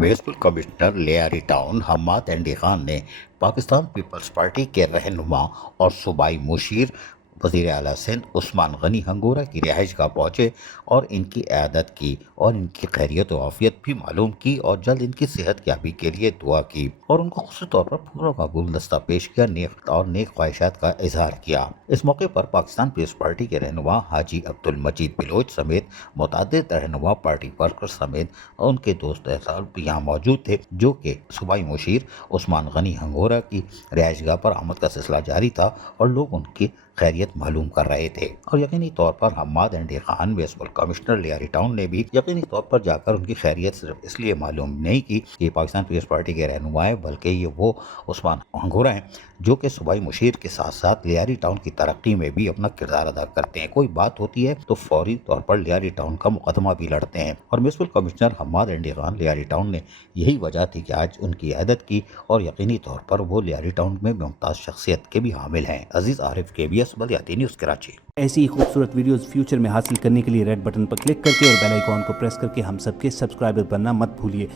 Municipal commissioner Lyari town Hammad Andy Khan نے Pakistan Peoples party کے رہنما اور صوبائی مشیر وزیر اعلیٰ سندھ عثمان غنی ہنگورہ کی رہائش گاہ پہنچے اور ان کی عیادت کی اور ان کی خیریت و عافیت بھی معلوم کی اور جلد ان کی صحت یابی کے لیے دعا کی اور ان کو خصوصی طور پر پھولوں کا گلدستہ پیش کیا اور نیک خواہشات کا اظہار کیا۔ اس موقع پر پاکستان پیپلز پارٹی کے رہنما حاجی عبد المجید بلوچ سمیت متعدد رہنما، پارٹی ورکر سمیت ان کے دوست احباب بھی یہاں موجود تھے، جو کہ صوبائی مشیر عثمان غنی ہنگورہ کی رہائش گاہ پر آمد کا سلسلہ جاری تھا اور لوگ ان کی خیریت معلوم کر رہے تھے۔ اور یقینی طور پر Hammad Andy Khan municipal commissioner Lyari town نے بھی یقینی طور پر جا کر ان کی خیریت صرف اس لیے معلوم نہیں کی کہ یہ پاکستان پیپلز پارٹی کے رہنما ہیں، بلکہ یہ وہ عثمان ہنگورہ ہیں جو کہ صوبائی مشیر کے ساتھ ساتھ لیاری ٹاؤن کی ترقی میں بھی اپنا کردار ادا کرتے ہیں۔ کوئی بات ہوتی ہے تو فوری طور پر لیاری ٹاؤن کا مقدمہ بھی لڑتے ہیں، اور municipal commissioner Hammad Andy Khan Lyari town نے یہی وجہ تھی کہ آج ان کی عیادت کی، اور یقینی طور پر وہ لیاری ٹاؤن میں ممتاز شخصیت کے بھی حامل ہیں۔ عزیز عارف KBS بلدیاتی نیوز کراچی۔ ایسی ہی خوبصورت ویڈیوز فیوچر میں حاصل کرنے کے لیے ریڈ بٹن پر کلک کر کے اور بیل آئیکن کو پریس کر کے ہم سب کے سبسکرائبر بننا مت بھولیے۔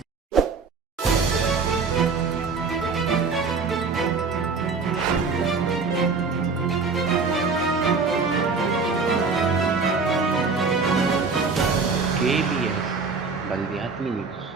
KBS بلدیاتی نیوز۔